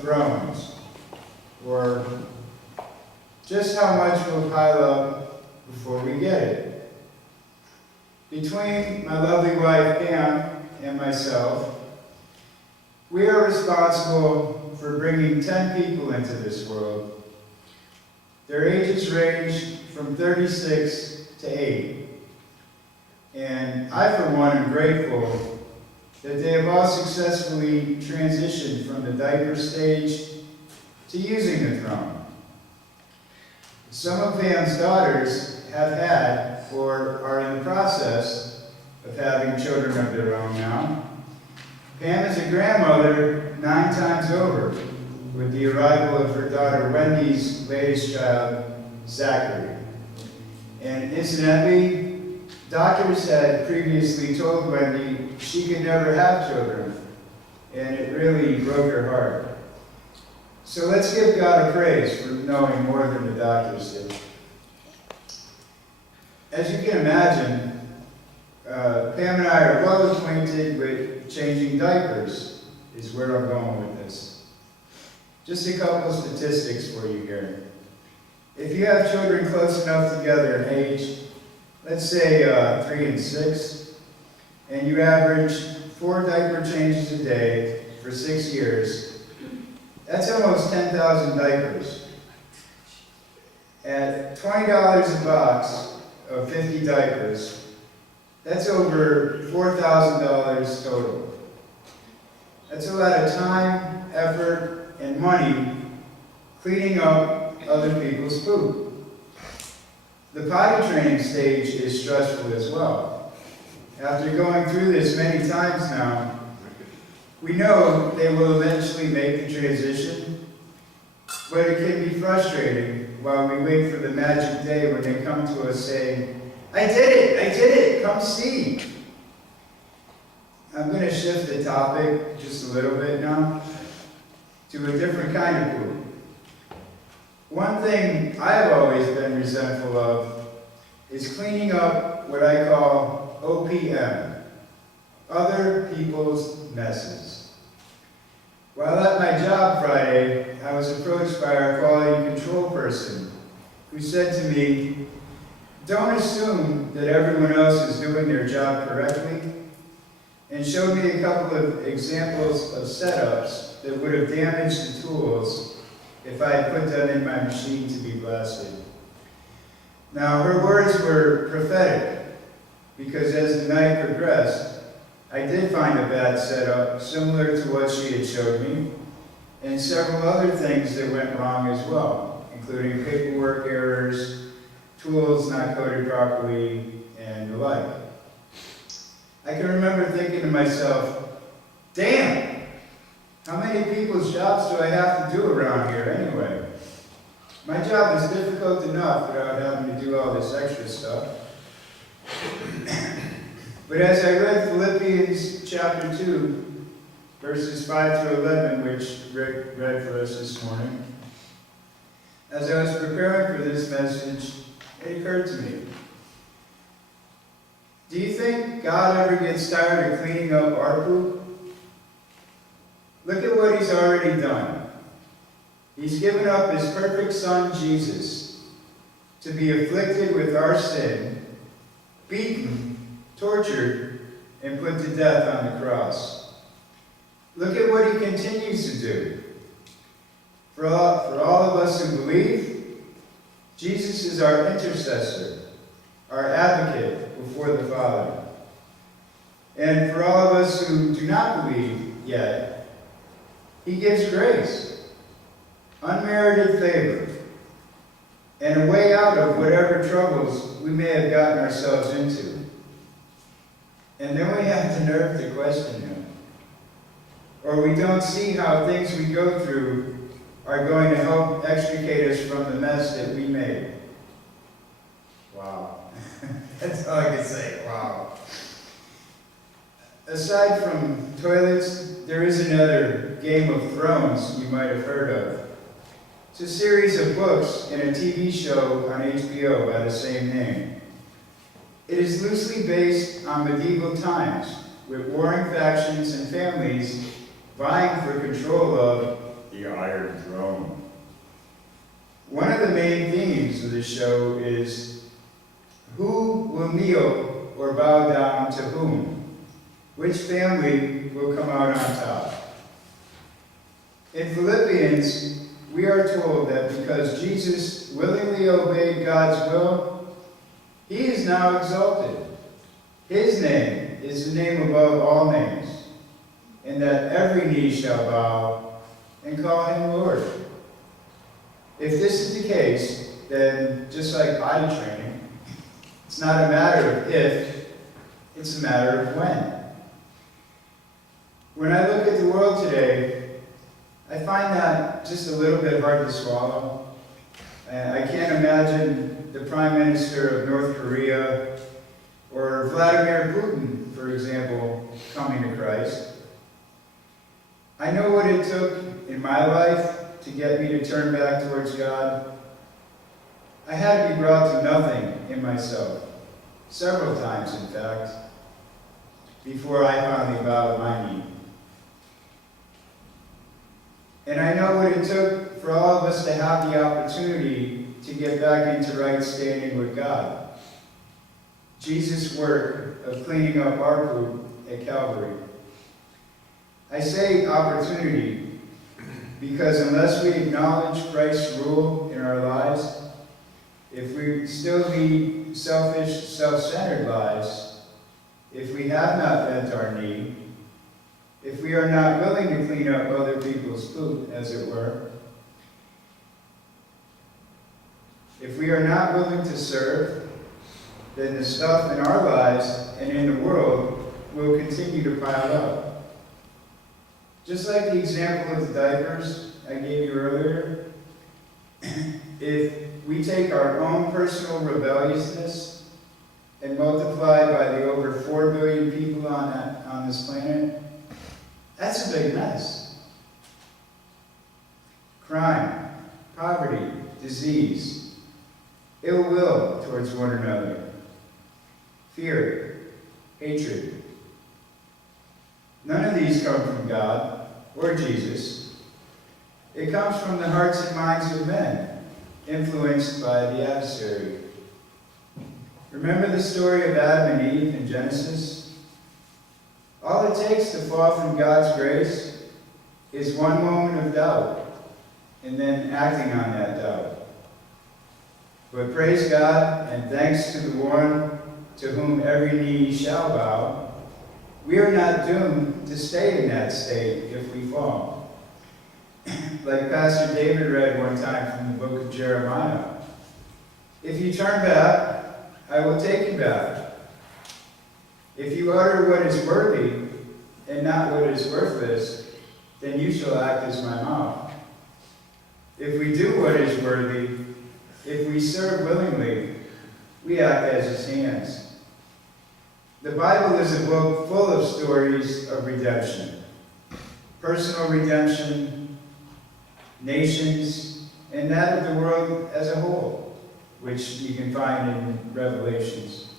thrones, or just how much we'll pile up before we get it. Between my lovely wife Pam and myself, we are responsible for bringing 10 people into this world. Their ages range from 36 to 80. And I, for one, am grateful that they have all successfully transitioned from the diaper stage to using the throne. Some of Pam's daughters have had or are in the process of having children of their own now. Pam is a grandmother 9 times over, with the arrival of her daughter Wendy's latest child, Zachary. And incidentally, doctors had previously told Wendy she could never have children, and it really broke her heart. So let's give God a praise for knowing more than the doctors did. As you can imagine, Pam and I are well acquainted with changing diapers, is where I'm going with this. Just a couple of statistics for you here. If you have children close enough together in age, let's say 3 and 6, and you average 4 diaper changes a day for 6 years, that's almost 10,000 diapers. At $20 a box of 50 diapers, that's over $4,000 total. That's a lot of time, effort, and money cleaning up other people's poop. The potty training stage is stressful as well. After going through this many times now, we know they will eventually make the transition, but it can be frustrating while we wait for the magic day when they come to us saying, I did it, come see. I'm going to shift the topic just a little bit now to a different kind of poop. One thing I've always been resentful of is cleaning up what I call OPM, other people's messes. While at my job Friday, I was approached by our quality control person who said to me, don't assume that everyone else is doing their job correctly, and showed me a couple of examples of setups that would have damaged the tools if I had put them in my machine to be blasted. Now, her words were prophetic, because as the night progressed, I did find a bad setup similar to what she had showed me, and several other things that went wrong as well, including paperwork errors, tools not coded properly, and the like. I can remember thinking to myself, damn, how many people's jobs do I have to do around here anyway? My job is difficult enough without having to do all this extra stuff. But as I read Philippians chapter 2, verses 5 through 11, which Rick read for us this morning, as I was preparing for this message, it occurred to me. Do you think God ever gets tired of cleaning up our poop? Look at what he's already done. He's given up his perfect son, Jesus, to be afflicted with our sin, beaten, tortured, and put to death on the cross. Look at what he continues to do. For all of us who believe, Jesus is our intercessor, our advocate before the Father. And for all of us who do not believe yet, he gives grace, unmerited favor, and a way out of whatever troubles we may have gotten ourselves into. And then we have the nerve to question him. Or we don't see how things we go through are going to help extricate us from the mess that we made. Wow. That's all I can say. Wow. Aside from toilets, there is another Game of Thrones you might have heard of. It's a series of books and a TV show on HBO by the same name. It is loosely based on medieval times, with warring factions and families vying for control of the iron throne. One of the main themes of the show is who will kneel or bow down to whom? Which family will come out on top? In Philippians, we are told that because Jesus willingly obeyed God's will, he is now exalted. His name is the name above all names, and that every knee shall bow and call him Lord. If this is the case, then just like body training, it's not a matter of if, it's a matter of when. When I look at the world today, I find that just a little bit hard to swallow. I can't imagine the Prime Minister of North Korea or Vladimir Putin, for example, coming to Christ. I know what it took in my life to get me to turn back towards God. I had to be brought to nothing in myself, several times in fact, before I finally bowed my knee. And I know what it took for all of us to have the opportunity to get back into right standing with God. Jesus' work of cleaning up our poop at Calvary. I say opportunity because unless we acknowledge Christ's rule in our lives, if we still lead selfish, self-centered lives, if we have not bent our knee, if we are not willing to clean up other people's poop, as it were, if we are not willing to serve, then the stuff in our lives and in the world will continue to pile up. Just like the example of the diapers I gave you earlier, if we take our own personal rebelliousness and multiply by the over 4 billion people on this planet, that's a big mess. Crime, poverty, disease, ill will towards one another, fear, hatred. None of these come from God or Jesus. It comes from the hearts and minds of men, influenced by the adversary. Remember the story of Adam and Eve in Genesis? All it takes to fall from God's grace is one moment of doubt, and then acting on that doubt. But praise God, and thanks to the one to whom every knee shall bow, we are not doomed to stay in that state if we fall. Like Pastor David read one time from the book of Jeremiah, if you turn back, I will take you back. If you utter what is worthy and not what is worthless, then you shall act as my mouth. If we do what is worthy, if we serve willingly, we act as his hands. The Bible is a book full of stories of redemption. Personal redemption, nations, and that of the world as a whole, which you can find in Revelations.